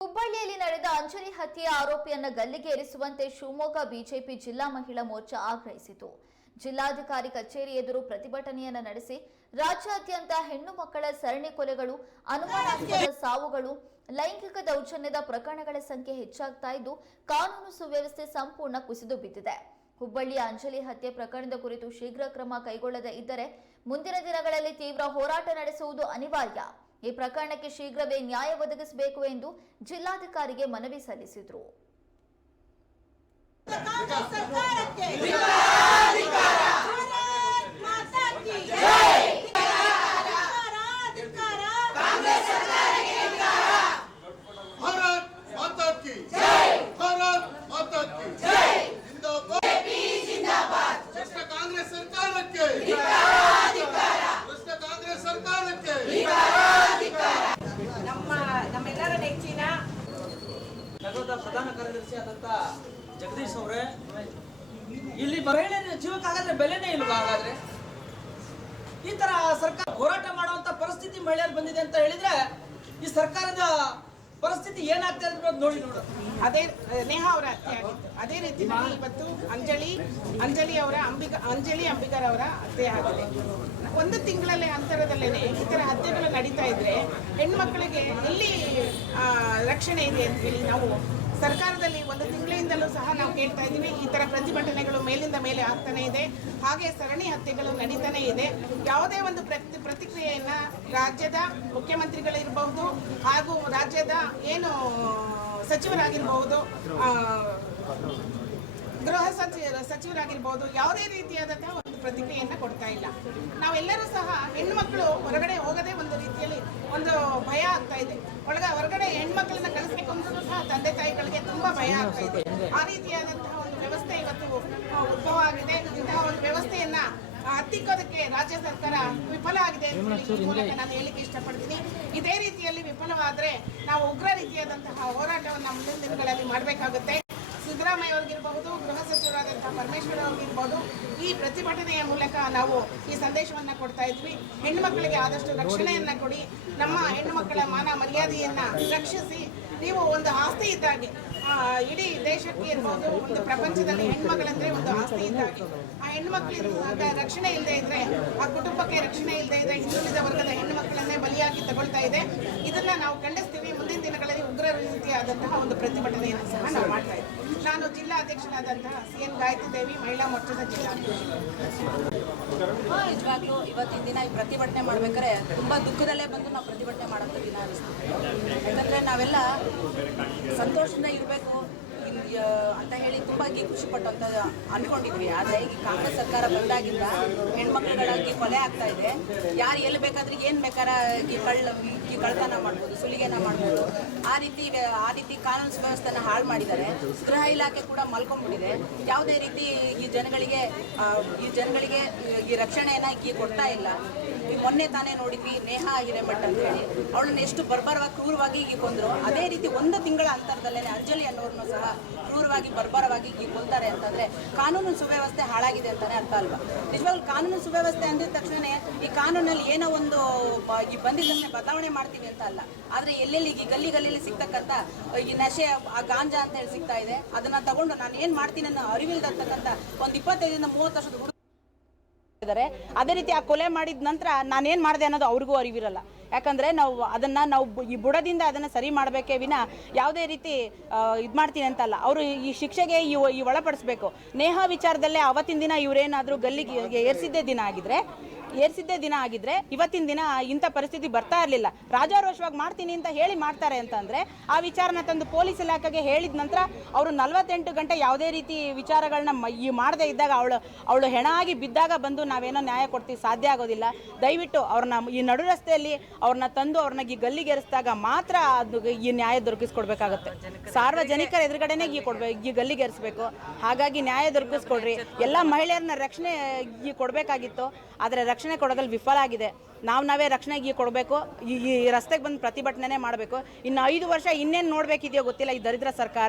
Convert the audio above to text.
ಹುಬ್ಬಳ್ಳಿಯಲ್ಲಿ ನಡೆದ ಅಂಜಲಿ ಹತ್ಯೆ ಆರೋಪಿಯನ್ನ ಗಲ್ಲಿಗೆ ಇರಿಸುವಂತೆ ಶಿವಮೊಗ್ಗ ಬಿಜೆಪಿ ಜಿಲ್ಲಾ ಮಹಿಳಾ ಮೋರ್ಚಾ ಆಗ್ರಹಿಸಿತು. ಜಿಲ್ಲಾಧಿಕಾರಿ ಕಚೇರಿ ಎದುರು ಪ್ರತಿಭಟನೆಯನ್ನ ನಡೆಸಿ ರಾಜ್ಯಾದ್ಯಂತ ಹೆಣ್ಣು ಮಕ್ಕಳ ಸರಣಿ ಕೊಲೆಗಳು, ಅನುಮಾನಾಸ್ಪದ ಸಾವುಗಳು, ಲೈಂಗಿಕ ದೌರ್ಜನ್ಯದ ಪ್ರಕರಣಗಳ ಸಂಖ್ಯೆ ಹೆಚ್ಚಾಗ್ತಾ ಇದ್ದು ಕಾನೂನು ಸುವ್ಯವಸ್ಥೆ ಸಂಪೂರ್ಣ ಕುಸಿದು ಬಿದ್ದಿದೆ. ಹುಬ್ಬಳ್ಳಿಯ ಅಂಜಲಿ ಹತ್ಯೆ ಪ್ರಕರಣದ ಕುರಿತು ಶೀಘ್ರ ಕ್ರಮ ಕೈಗೊಳ್ಳದೇ ಇದ್ದರೆ ಮುಂದಿನ ದಿನಗಳಲ್ಲಿ ತೀವ್ರ ಹೋರಾಟ ನಡೆಸುವುದು ಅನಿವಾರ್ಯ. ಈ ಪ್ರಕರಣಕ್ಕೆ ಶೀಘ್ರವೇ ನ್ಯಾಯ ಒದಗಿಸಬೇಕು ಎಂದು ಜಿಲ್ಲಾಧಿಕಾರಿಗೆ ಮನವಿ ಸಲ್ಲಿಸಿದರು. ಪ್ರಧಾನ ಕಾರ್ಯದರ್ಶಿ ಆದಂತ ಜಗದೀಶ್ ಅವರೇ, ಇಲ್ಲಿ ಮಹಿಳೆಯರ ಜೀವಕ್ಕಾಗಾದ್ರೆ ಬೆಲೆನೇ ಇಲ್ವಾ ಹಾಗಾದ್ರೆ? ಈ ತರ ಸರ್ಕಾರ ಹೋರಾಟ ಮಾಡುವಂತ ಪರಿಸ್ಥಿತಿ ಮಹಿಳೆಯರು ಬಂದಿದೆ ಅಂತ ಹೇಳಿದ್ರೆ ಈ ಸರ್ಕಾರದ ಪರಿಸ್ಥಿತಿ ಏನಾಗ್ತಾ ಅನ್ನೋದು ನೋಡಿ ನೋಡು ಅದೇ, ನೇಹಾ ಅವರ ಹತ್ಯೆ ಆಗಿತ್ತು. ಅದೇ ರೀತಿ ಇವತ್ತು ಅಂಜಲಿ ಅಂಜಲಿ ಅವರ ಅಂಬಿಕ, ಅಂಜಲಿ ಅಂಬಿಕರ್ ಅವರ ಹತ್ಯೆ ಆಗಿದೆ. ಒಂದು ತಿಂಗಳಲ್ಲೇ ಅಂತರದಲ್ಲೇನೆ ಈ ತರ ಹತ್ಯೆಗಳು ನಡೀತಾ ಇದ್ರೆ ಹೆಣ್ಮಕ್ಳಿಗೆ ಎಲ್ಲಿ ರಕ್ಷಣೆ ಇದೆ ಅಂತ ಹೇಳಿ ನಾವು ಸರ್ಕಾರದಲ್ಲಿ ಒಂದು ತಿಂಗಳಿಂದಲೂ ಸಹ ನಾವು ಕೇಳ್ತಾ ಇದ್ದೀವಿ. ಈ ತರ ಪ್ರತಿಭಟನೆಗಳು ಮೇಲಿಂದ ಮೇಲೆ ಆಗ್ತಾನೆ ಇದೆ. ಹಾಗೆ ಸರಣಿ ಹತ್ಯೆಗಳು ನಡೀತಾನೆ ಇದೆ. ಯಾವುದೇ ಒಂದು ಪ್ರತಿ, ಪ್ರತಿಕ್ರಿಯೆಯನ್ನ ರಾಜ್ಯದ ಮುಖ್ಯಮಂತ್ರಿಗಳಿರಬಹುದು ಹಾಗೂ ರಾಜ್ಯದ ಏನು ಸಚಿವರಾಗಿರಬಹುದು ಗೃಹ ಸಚಿವ ಸಚಿವರಾಗಿರ್ಬೋದು ಯಾವುದೇ ರೀತಿಯಾದಂತಹ ಒಂದು ಪ್ರತಿಕ್ರಿಯೆಯನ್ನು ಕೊಡ್ತಾ ಇಲ್ಲ. ನಾವೆಲ್ಲರೂ ಸಹ ಹೆಣ್ಣು ಮಕ್ಕಳು ಹೊರಗಡೆ ಹೋಗದೆ ಒಂದು ರೀತಿಯಲ್ಲಿ ಒಂದು ಭಯ ಆಗ್ತಾ ಇದೆ. ಒಳಗೆ ಹೊರಗಡೆ ಹೆಣ್ಮಕ್ಳನ್ನ ಕಳಿಸ್ಬೇಕು ಅಂದ್ರೂ ಸಹ ತಂದೆ ತಾಯಿಗಳಿಗೆ ತುಂಬಾ ಭಯ ಆಗ್ತಾ ಇದೆ. ಆ ರೀತಿಯಾದಂತಹ ಒಂದು ವ್ಯವಸ್ಥೆ ಇವತ್ತು ಉದ್ಭವ ಆಗಿದೆ ಇಂತಹ ಒಂದು ವ್ಯವಸ್ಥೆಯನ್ನ ಹತ್ತಿಕ್ಕೋದಕ್ಕೆ ರಾಜ್ಯ ಸರ್ಕಾರ ವಿಫಲ ಆಗಿದೆ ಮೂಲಕ ನಾನು ಹೇಳಿಕೆ ಇಷ್ಟಪಡ್ತೀನಿ. ಇದೇ ರೀತಿಯಲ್ಲಿ ವಿಫಲವಾದ್ರೆ ನಾವು ಉಗ್ರ ರೀತಿಯಾದಂತಹ ಹೋರಾಟವನ್ನು ಮುಂದಿನ ದಿನಗಳಲ್ಲಿ ಮಾಡಬೇಕಾಗುತ್ತೆ. ಸಿದ್ದರಾಮಯ್ಯ ಅವ್ರಿಗಿರ್ಬಹುದು, ಗೃಹ ಸಚಿವರಾದಂತಹ ಪರಮೇಶ್ವರ ಅವ್ರಿಗಿರ್ಬೋದು ಈ ಪ್ರತಿಭಟನೆಯ ಮೂಲಕ ನಾವು ಈ ಸಂದೇಶವನ್ನ ಕೊಡ್ತಾ ಇದ್ವಿ. ಹೆಣ್ಣು ಮಕ್ಕಳಿಗೆ ಆದಷ್ಟು ರಕ್ಷಣೆಯನ್ನ ಕೊಡಿ, ನಮ್ಮ ಹೆಣ್ಣು ಮಕ್ಕಳ ಮಾನ ಮರ್ಯಾದೆಯನ್ನ ರಕ್ಷಿಸಿ, ನೀವು ಒಂದು ಆಸ್ತಿ ಇದ್ದಾಗೆ ಇಡೀ ದೇಶಕ್ಕೆ ಇರ್ಬೋದು, ಒಂದು ಪ್ರಪಂಚದಲ್ಲಿ ಹೆಣ್ಮಗಳಂದ್ರೆ ಒಂದು ಆಸ್ತಿ ಇದ್ದಾಗೆ. ಆ ಹೆಣ್ಮಕ್ಳಿಗೆ ರಕ್ಷಣೆ ಇಲ್ಲದೆ ಇದ್ರೆ, ಆ ಕುಟುಂಬಕ್ಕೆ ರಕ್ಷಣೆ ಇಲ್ಲದೆ ಇದ್ರೆ ಹಿಂದುಳಿದ ವರ್ಗದ ಹೆಣ್ಣು ಮಕ್ಕಳನ್ನೇ ಬಲಿಯಾಗಿ ತಗೊಳ್ತಾ ಇದೆ. ಇದನ್ನ ನಾವು ಖಂಡಿಸ್ತೀವಿ. ಮುಂದಿನ ದಿನಗಳಲ್ಲಿ ಉಗ್ರ ರೀತಿಯಾದಂತಹ ಒಂದು ಪ್ರತಿಭಟನೆಯನ್ನು ಸಹ ನಾವು ಮಾಡ್ತಾ ಇದ್ದೀವಿ ನಾನು ಜಿಲ್ಲಾ ಅಧ್ಯಕ್ಷನಾದಂತಹ ಸಿ ಎನ್ ಗಾಯತ್ರಿ ದೇವಿ ಮಹಿಳಾ ಮೋರ್ಚಾದ ಜಿಲ್ಲಾ ನಿಜವಾಗ್ಲೂ ಇವತ್ತಿನ ದಿನ ಈ ಪ್ರತಿಭಟನೆ ಮಾಡ್ಬೇಕಾದ್ರೆ ತುಂಬ ದುಃಖದಲ್ಲೇ ಬಂದು ನಾವು ಪ್ರತಿಭಟನೆ ಮಾಡೋಂಥ ದಿನ ಯಾಕಂದ್ರೆ ನಾವೆಲ್ಲ ಸಂತೋಷದಿಂದ ಇರಬೇಕು ಅಂತ ಹೇಳಿ ತುಂಬಾ ಖುಷಿ ಪಟ್ಟಂತ ಅನ್ಕೊಂಡಿದ್ವಿ. ಆದರೆ ಈಗ ಕಾಂಗ್ರೆಸ್ ಸರ್ಕಾರ ಬಂದಾಗಿಂದ ಹೆಣ್ಮಕ್ಳುಗಳಾಗಿ ಕೊಲೆ ಆಗ್ತಾ ಇದೆ. ಯಾರು ಎಲ್ಲಿ ಬೇಕಾದ್ರೆ ಏನು ಬೇಕಾದ್ರೆ ಈ ಕಳ್ಳ ಈ ಕಳ್ತನ ಮಾಡ್ಬೋದು, ಸುಲಿಗೆನ ಮಾಡ್ಬೋದು. ಆ ರೀತಿ ಆ ರೀತಿ ಕಾನೂನು ಸುವ್ಯವಸ್ಥೆನ ಹಾಳು ಮಾಡಿದ್ದಾರೆ. ಗೃಹ ಇಲಾಖೆ ಕೂಡ ಮಲ್ಕೊಂಡ್ಬಿಟ್ಟಿದೆ. ಯಾವುದೇ ರೀತಿ ಈ ಜನಗಳಿಗೆ ಈ ಜನಗಳಿಗೆ ಈ ರಕ್ಷಣೆಯನ್ನ ಈ ಕೊಡ್ತಾ ಇಲ್ಲ. ಈ ಮೊನ್ನೆ ತಾನೇ ನೋಡಿದ್ವಿ ನೇಹಾ ಹಿರೇಮಠ್ ಅಂತ ಹೇಳಿ. ಅವಳನ್ನ ಎಷ್ಟು ಬರ್ಬರವಾಗಿ, ಕ್ರೂರವಾಗಿ ಈ ಕೊಂದ್ರು ಅದೇ ರೀತಿ ಒಂದು ತಿಂಗಳ ಅಂತರದಲ್ಲೇ ಅಂಜಲಿ ಅನ್ನೋರ್ನು ಸಹ ಕ್ರೂರವಾಗಿ, ಬರ್ಬರವಾಗಿ ಈ ಕೊಲ್ತಾರೆ ಅಂತಂದ್ರೆ ಕಾನೂನು ಸುವ್ಯವಸ್ಥೆ ಹಾಳಾಗಿದೆ ಅಂತಾನೆ ಅರ್ಥ ಅಲ್ವಾ? ನಿಜವಾಗ್ಲೂ ಕಾನೂನು ಸುವ್ಯವಸ್ಥೆ ಅಂದಿದ ತಕ್ಷಣ ಈ ಕಾನೂನಲ್ಲಿ ಏನೋ ಒಂದು ಈ ಈ ತಕ್ಷಣ ಬದಲಾವಣೆ ಮಾಡ್ತೀವಿ ಅಂತ ಅಲ್ಲ. ಆದ್ರೆ ಎಲ್ಲೆಲ್ಲಿ ಈ ಗಲ್ಲಿ ಗಲ್ಲಿಲಿ ಸಿಗ್ತಕ್ಕಂಥ ಈ ನಶೆ, ಆ ಗಾಂಜಾ ಅಂತ ಹೇಳಿ ಸಿಗ್ತಾ ಇದೆ. ಅದನ್ನ ತಗೊಂಡು ನಾನು ಏನ್ ಮಾಡ್ತೀನಿ ಅನ್ನೋ ಅರಿವಿಲ್ದಕ್ಕಂಥ ಒಂದು ಇಪ್ಪತ್ತೈದರಿಂದ ಮೂವತ್ತು ವರ್ಷದ ಅದೇ ರೀತಿ ಆ ಕೊಲೆ ಮಾಡಿದ ನಂತರ ನಾನೇನು ಮಾಡಿದೆ ಅನ್ನೋದು ಅವ್ರಿಗೂ ಅರಿವಿರಲ್ಲ. ಯಾಕಂದ್ರೆ ನಾವು ಅದನ್ನ ನಾವು ಈ ಬುಡದಿಂದ ಅದನ್ನ ಸರಿ ಮಾಡಬೇಕೇ ವಿನ ಯಾವುದೇ ರೀತಿ ಇದು ಮಾಡ್ತೀನಿ ಅಂತಲ್ಲ. ಅವರು ಈ ಶಿಕ್ಷೆಗೆ ಈ ಈ ಒಳಪಡಿಸ್ಬೇಕು. ನೇಹ ವಿಚಾರದಲ್ಲೇ ಅವತ್ತಿನ ದಿನ ಇವರೇನಾದರೂ ಗಲ್ಲಿಗೆ ಏರಿಸಿದ್ದೇ ದಿನ ಆಗಿದ್ರೆ ಏರ್ಸಿದ್ದೇ ದಿನ ಆಗಿದ್ರೆ ಇವತ್ತಿನ ದಿನ ಇಂಥ ಪರಿಸ್ಥಿತಿ ಬರ್ತಾ ಇರಲಿಲ್ಲ. ರಾಜಾರೋಷವಾಗಿ ಮಾಡ್ತೀನಿ ಅಂತ ಹೇಳಿ ಮಾಡ್ತಾರೆ ಅಂತಂದ್ರೆ ಆ ವಿಚಾರನ ತಂದು ಪೊಲೀಸ್ ಇಲಾಖೆಗೆ ಹೇಳಿದ ನಂತರ ಅವರು ನಲವತ್ತೆಂಟು ಗಂಟೆ ಯಾವುದೇ ರೀತಿ ವಿಚಾರಗಳನ್ನ ಮಾಡದೇ ಇದ್ದಾಗ ಅವಳು ಅವಳು ಹೆಣ ಆಗಿ ಬಿದ್ದಾಗ ಬಂದು ನಾವೇನೋ ನ್ಯಾಯ ಕೊಡ್ತೀವಿ, ಸಾಧ್ಯ ಆಗೋದಿಲ್ಲ. ದಯವಿಟ್ಟು ಅವ್ರನ್ನ ಈ ನಡು ರಸ್ತೆಯಲ್ಲಿ ಅವ್ರನ್ನ ತಂದು ಅವ್ರನ್ನ ಈ ಗಲ್ಲಿಗೇರಿಸಿದಾಗ ಮಾತ್ರ ಅದು ಈ ನ್ಯಾಯ ದೊರಕಿಸ್ಕೊಡ್ಬೇಕಾಗತ್ತೆ. ಸಾರ್ವಜನಿಕರ ಎದುರುಗಡೆನೆ ಈ ಕೊಡ್ಬೇಕು ಈ ಗಲ್ಲಿಗೆರಿಸ್ಬೇಕು ಹಾಗಾಗಿ ನ್ಯಾಯ ದೊರಕಿಸ್ಕೊಡ್ರಿ. ಎಲ್ಲ ಮಹಿಳೆಯರನ್ನ ರಕ್ಷಣೆ, ಈ ಕೊಡಬೇಕಾಗಿತ್ತು. ಆದರೆ ರಕ್ಷಣೆ ಕೊಡೋದ್ರಲ್ಲಿ ವಿಫಲ ಆಗಿದೆ. ನಾವು ನಾವೇ ರಕ್ಷಣೆಗೆ ಕೊಡಬೇಕು, ಈ ಈ ರಸ್ತೆಗೆ ಬಂದು ಪ್ರತಿಭಟನೆ ಮಾಡಬೇಕು. ಇನ್ನು ಐದು ವರ್ಷ ಇನ್ನೇನು ನೋಡಬೇಕಿದೆಯೋ ಗೊತ್ತಿಲ್ಲ ಈ ದರಿದ್ರ ಸರ್ಕಾರ.